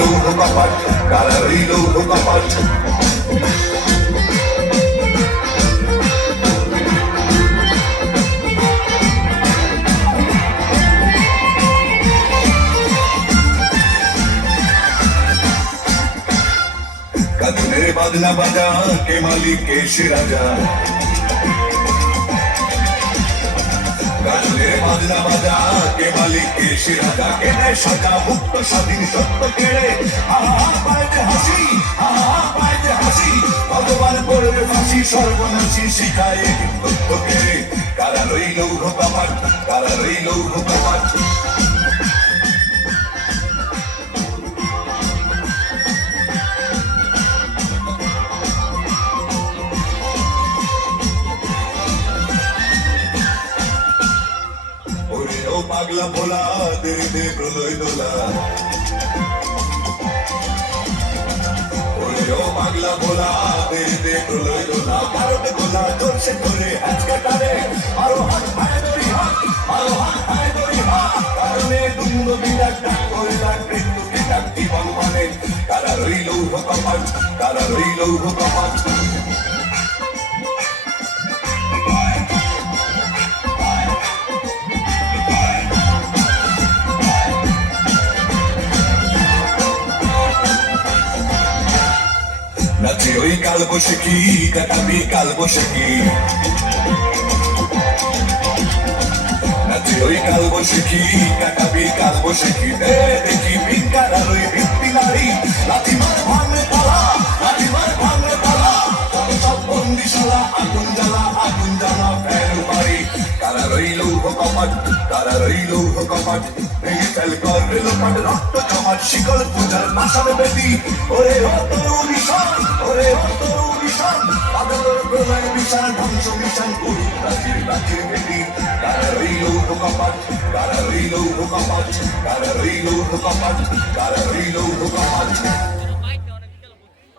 লৌহ কপাট, কারার ওই লৌহ কপাট। কাঁধের বাজনা বাজা, কে মালিক কে সে রাজা। কাঁধের বাজনা বাজা, কে মালিক কে সে রাজা। কেনে সাজা মুক্ত স্বাধীন সত্য কেড়ে, আহা পাইতে হাসি, আহা পাইতে হাসি। ভগবান পড়বে ফাঁসি, সর্বনাশী শিখায় তথ্য কেড়ে। কারা রই লৌহ কপাট, কারা রই লৌহ কপাট। পাগলা ভোলা দে দে প্রলয় দোলা, ওরেও পাগলা ভোলা দে দে প্রলয় দোলা। কারণে গোলা ধরছে ধরে আজকে টারে, আরো হাত পায়ে ধরি হাত, আরো হাত পায়ে ধরি হাত। কারণে দুম্ব বিরাট ডাক করে ডাক, মৃত্যুকে ডাক জীবন মানে। কারা রই লৌহ কপাট, কারা রই লৌহ কপাট। নাচে ওই কাল বসেকি, কাটাবি কাল বসেকি। নাচে ওই কাল বসেকি, কাটাবি কাল বসেকি। দেখি বিজ্ঞান আর ওই ভিত্তি নারী, লাঠি মার ভাঙলে তালা, লাঠি মার ভাঙলে তালা। সব বন্দিশালা, আগুন জ্বালা, আগুন জ্বালা ফের বাড়ি। কারা রই লৌহ কপাট, কারা রই লৌহ কপাট। ভেঙে ফেল কর রেলোপাট, রক্ত জমাট শিকল পূজার নাশার বেদি। ওরে ও তরুণ ঈশান, ওরে ও তরুণ ঈশান। আদালর প্রলয় বিশাল ধ্বংস মিশন, গুরু প্রাচীর প্রাচীর বেদি। কারা রই লৌহ কপাট, কারা রই লৌহ কপাট, কারা রই লৌহ কপাট, কারা রই লৌহ কপাট।